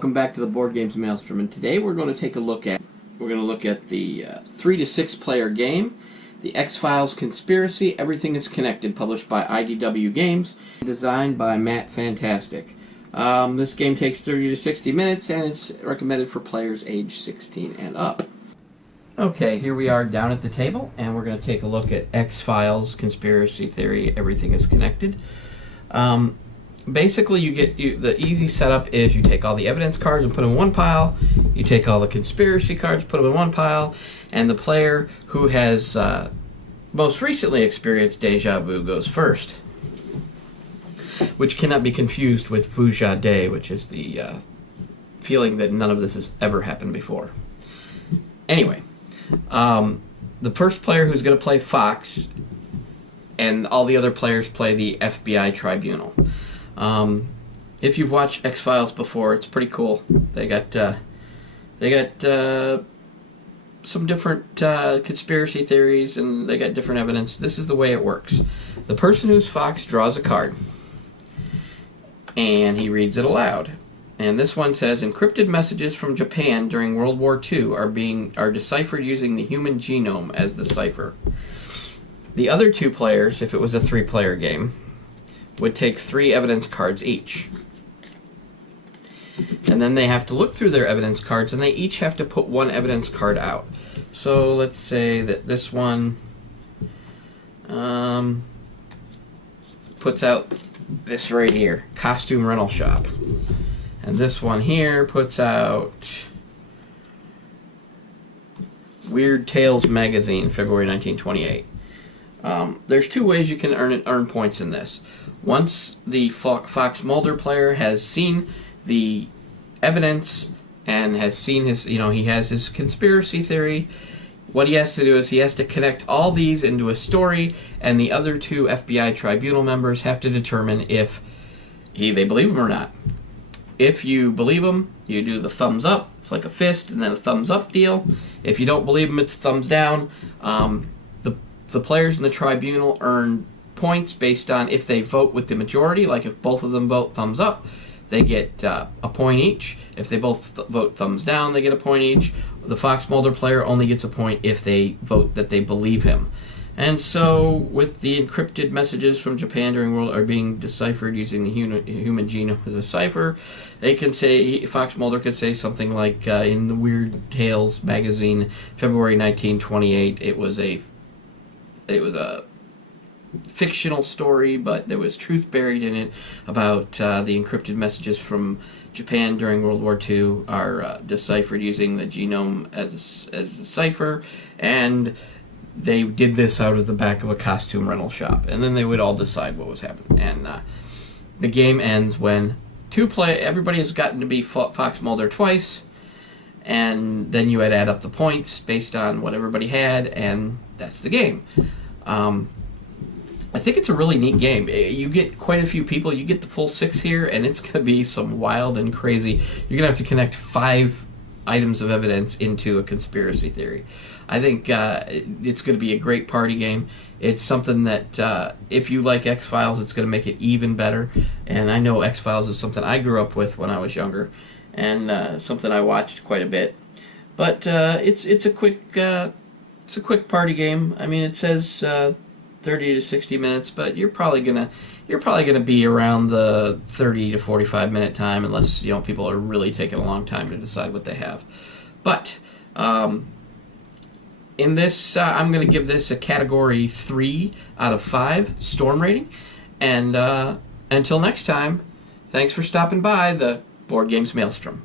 Welcome back to the Board Games Maelstrom, and today we're going to take a look at the 3 to 6 player game, the X-Files Conspiracy, Everything is Connected, published by IDW Games, designed by Matt Fantastic. This game takes 30 to 60 minutes, and it's recommended for players age 16 and up. Okay, here we are down at the table, and we're going to take a look at X-Files Conspiracy Theory, Everything is Connected. Basically, the easy setup is you take all the evidence cards and put them in one pile, you take all the conspiracy cards, put them in one pile, and the player who has most recently experienced deja vu goes first, which cannot be confused with vuja de, which is the feeling that none of this has ever happened before. Anyway, the first player who's going to play Fox, and all the other players play the FBI Tribunal. If you've watched X-Files before, it's pretty cool. They got some different conspiracy theories, and they got different evidence. This is the way it works. The person who's Fox draws a card, and he reads it aloud. And this one says, encrypted messages from Japan during World War II are deciphered using the human genome as the cipher. The other two players, if it was a 3-player game, would take 3 evidence cards each. And then they have to look through their evidence cards, and they each have to put 1 evidence card out. So let's say that this one puts out this right here, Costume Rental Shop. And this one here puts out Weird Tales Magazine, February 1928. There's 2 ways you can earn points in this. Once the Fox Mulder player has seen the evidence and has seen his, he has his conspiracy theory, what he has to do is he has to connect all these into a story, and the other 2 FBI Tribunal members have to determine if they believe him or not. If you believe him, you do the thumbs up. It's like a fist and then a thumbs up deal. If you don't believe him, it's thumbs down. The players in the tribunal earn points based on if they vote with the majority. Like if both of them vote thumbs up, they get a point each. If they both vote thumbs down, they get a point each. The Fox Mulder player only gets a point if they vote that they believe him. And so, with the encrypted messages from Japan during World are being deciphered using the human genome as a cipher, they can say, Fox Mulder could say something like, in the Weird Tales magazine, February 1928, it was a fictional story, but there was truth buried in it about the encrypted messages from Japan during World War II are deciphered using the genome as a cipher, and they did this out of the back of a costume rental shop. And then they would all decide what was happening. And the game ends when everybody has gotten to be Fox Mulder twice, and then you would add up the points based on what everybody had, and that's the game. I think it's a really neat game. You get quite a few people. You get the full 6 here, and it's going to be some wild and crazy. You're going to have to connect 5 items of evidence into a conspiracy theory. I think it's going to be a great party game. It's something that, if you like X-Files, it's going to make it even better. And I know X-Files is something I grew up with when I was younger, and something I watched quite a bit. But it's a quick party game. I mean, it says 30 to 60 minutes, but you're probably gonna be around the 30 to 45 minute time, unless people are really taking a long time to decide what they have. But in this, I'm going to give this a category 3 out of 5 storm rating. And until next time, thanks for stopping by the Board Games Maelstrom.